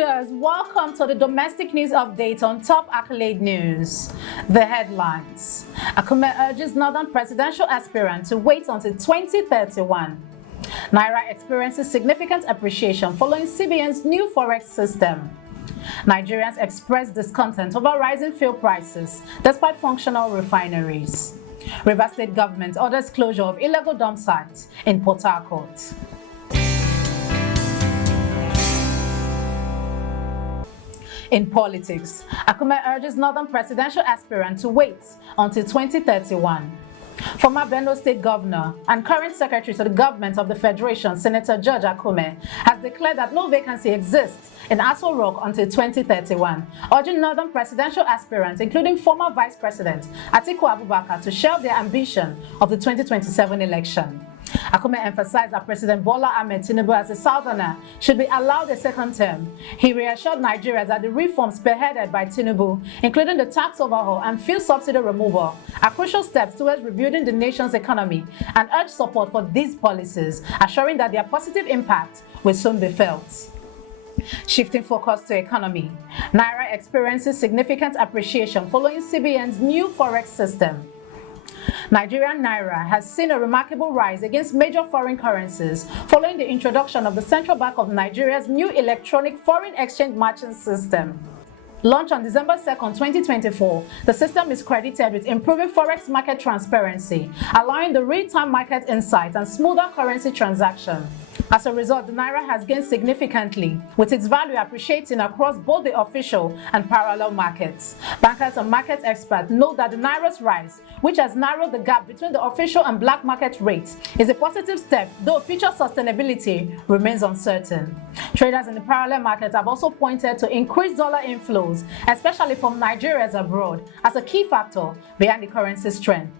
viewers, welcome to the domestic news update on Top Accolade News. The headlines. Akume urges Northern presidential aspirant to wait until 2031. Naira experiences significant appreciation following CBN's new forex system. Nigerians express discontent over rising fuel prices despite functional refineries. Rivers State Government orders closure of illegal dump sites in Port Harcourt. In politics, Akume urges Northern presidential aspirant to wait until 2031. Former Benue State Governor and current Secretary to the Government of the Federation, Senator George Akume, has declared that no vacancy exists in Aso Rock until 2031, urging Northern presidential aspirants, including former Vice President Atiku Abubakar, to shelve their ambition of the 2027 election. Akume emphasized that President Bola Ahmed Tinubu, as a Southerner, should be allowed a second term. He reassured Nigerians that the reforms spearheaded by Tinubu, including the tax overhaul and fuel subsidy removal, are crucial steps towards rebuilding the nation's economy, and urged support for these policies, assuring that their positive impact will soon be felt. Shifting focus to economy, Naira experiences significant appreciation following CBN's new forex system. Nigerian Naira has seen a remarkable rise against major foreign currencies following the introduction of the Central Bank of Nigeria's new electronic foreign exchange matching system. Launched on December 2, 2024, the system is credited with improving forex market transparency, allowing the real-time market insight and smoother currency transaction. As a result, the Naira has gained significantly, with its value appreciating across both the official and parallel markets. Bankers and market experts note that the Naira's rise, which has narrowed the gap between the official and black market rates, is a positive step, though future sustainability remains uncertain. Traders in the parallel market have also pointed to increased dollar inflows, especially from Nigerians abroad, as a key factor behind the currency's strength.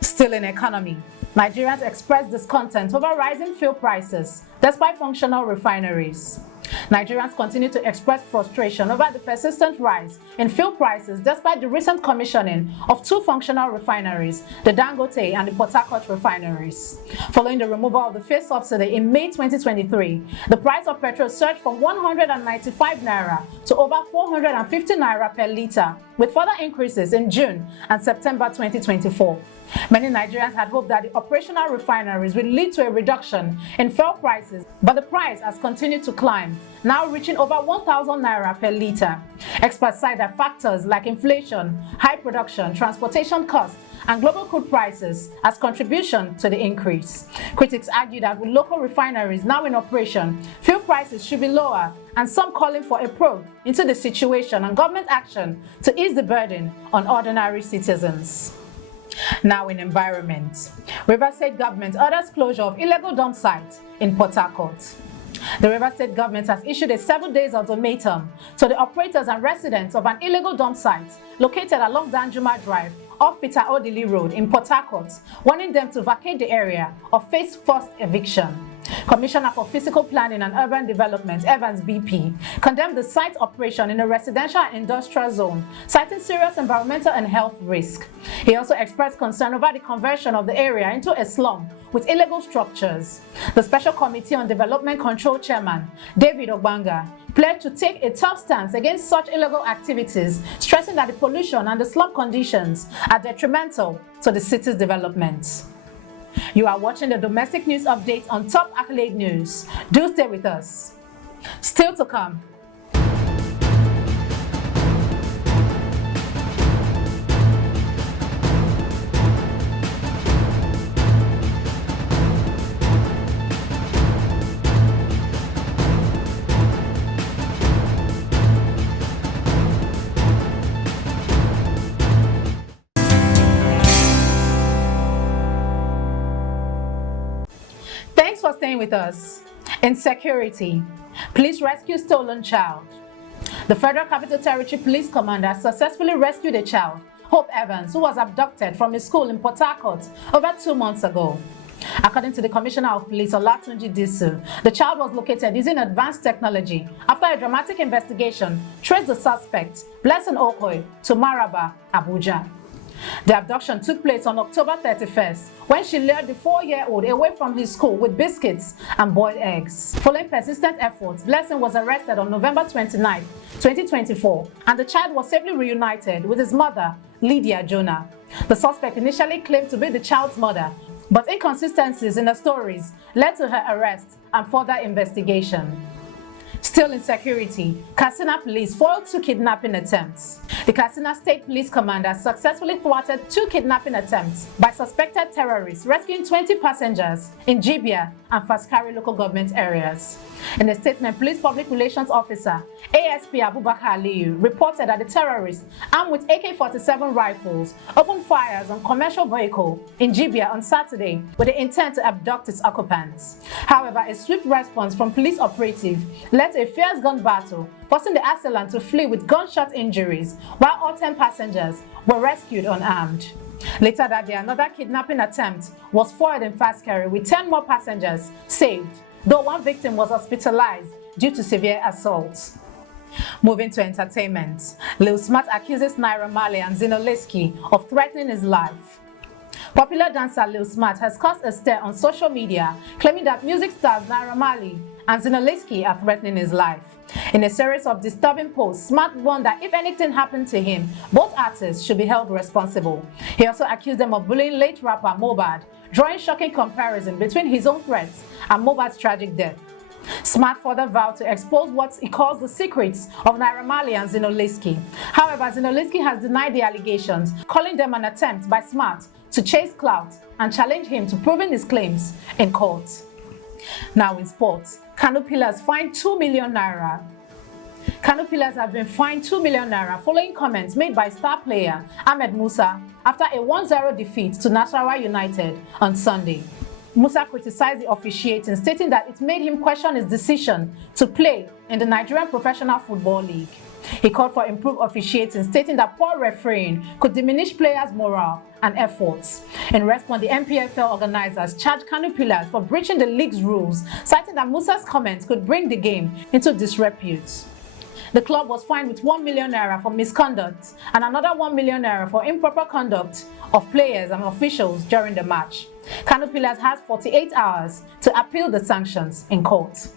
Still in economy, Nigerians express discontent over rising fuel prices despite functional refineries. Nigerians continue to express frustration over the persistent rise in fuel prices despite the recent commissioning of two functional refineries, the Dangote and the Port Harcourt refineries. Following the removal of the fuel subsidy in May 2023, the price of petrol surged from 195 naira to over 450 naira per litre, with further increases in June and September 2024. Many Nigerians had hoped that the operational refineries will lead to a reduction in fuel prices, but the price has continued to climb, now reaching over 1,000 naira per litre. Experts cite that factors like inflation, high production, transportation costs, and global crude prices as contribution to the increase. Critics argue that with local refineries now in operation, fuel prices should be lower, and some calling for a probe into the situation and government action to ease the burden on ordinary citizens. Now in environment, Rivers State Government orders closure of illegal dump sites in Port Harcourt. The Rivers State Government has issued a 7-day ultimatum to the operators and residents of an illegal dump site located along Danjuma Drive off Peter Odili Road in Port Harcourt, warning them to vacate the area or face forced eviction. Commissioner for Physical Planning and Urban Development, Evans BP, condemned the site operation in a residential and industrial zone, citing serious environmental and health risk. He also expressed concern over the conversion of the area into a slum with illegal structures. The Special Committee on Development Control Chairman, David Ogbanga, pledged to take a tough stance against such illegal activities, stressing that the pollution and the slum conditions are detrimental to the city's development. You are watching the domestic news update on Top Accolade News. Do stay with us. Still to come. Thanks for staying with us. Insecurity. Police rescue stolen child. The Federal Capital Territory Police Commander successfully rescued a child, Hope Evans, who was abducted from a school in Port Harcourt over 2 months ago. According to the Commissioner of Police, Olatunji Disu, the child was located using advanced technology after a dramatic investigation traced the suspect, Blessing Okoye, to Maraba, Abuja. The abduction took place on October 31st when she lured the 4-year-old away from his school with biscuits and boiled eggs. Following persistent efforts, Blessing was arrested on November 29, 2024, and the child was safely reunited with his mother, Lydia Jonah. The suspect initially claimed to be the child's mother, but inconsistencies in the stories led to her arrest and further investigation. Still in security, Katsina police foiled 2 kidnapping attempts. The Katsina State Police Commander successfully thwarted 2 kidnapping attempts by suspected terrorists, rescuing 20 passengers in Jibia and Faskari local government areas. In a statement, Police Public Relations Officer ASP Abubakar reported that the terrorists, armed with AK-47 rifles, opened fires on commercial vehicle in Jibia on Saturday with the intent to abduct its occupants. However, a swift response from police operatives led to a fierce gun battle, forcing the assailant to flee with gunshot injuries, while all 10 passengers were rescued unarmed. Later that day, another kidnapping attempt was foiled in Faskari with 10 more passengers saved, though 1 victim was hospitalized due to severe assaults. Moving to entertainment, Lil Smart accuses Naira Marley and Zinoleski of threatening his life. Popular dancer Lil Smart has caused a stir on social media, claiming that music stars Naira Marley and Zinoleski are threatening his life. In a series of disturbing posts, Smart warned that if anything happened to him, both artists should be held responsible. He also accused them of bullying late rapper Mohbad, drawing shocking comparison between his own threats and Mohbad's tragic death. Smart further vowed to expose what he calls the secrets of Naira Marley and Zinoleski. However, Zinoleski has denied the allegations, calling them an attempt by Smart to chase clout and challenge him to proving his claims in court. Now in sports, Kano Pillars fined 2 million naira. Kano Pillars have been fined 2 million naira following comments made by star player Ahmed Musa after a 1-0 defeat to Nasarawa United on Sunday. Musa criticized the officiating, stating that it made him question his decision to play in the Nigerian Professional Football League. He called for improved officiating, stating that poor refereeing could diminish players' morale and efforts. In response, the NPFL organizers charged Kano Pillars for breaching the league's rules, citing that Musa's comments could bring the game into disrepute. The club was fined with 1 million naira for misconduct and another 1 million naira for improper conduct of players and officials during the match. Kano Pillars has 48 hours to appeal the sanctions in court.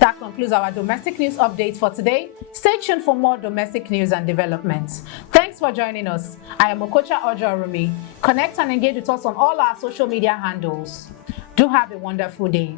That concludes our domestic news update for today. Stay tuned for more domestic news and developments. Thanks for joining us. I am Okocha Ojo-Orumi. Connect and engage with us on all our social media handles. Do have a wonderful day.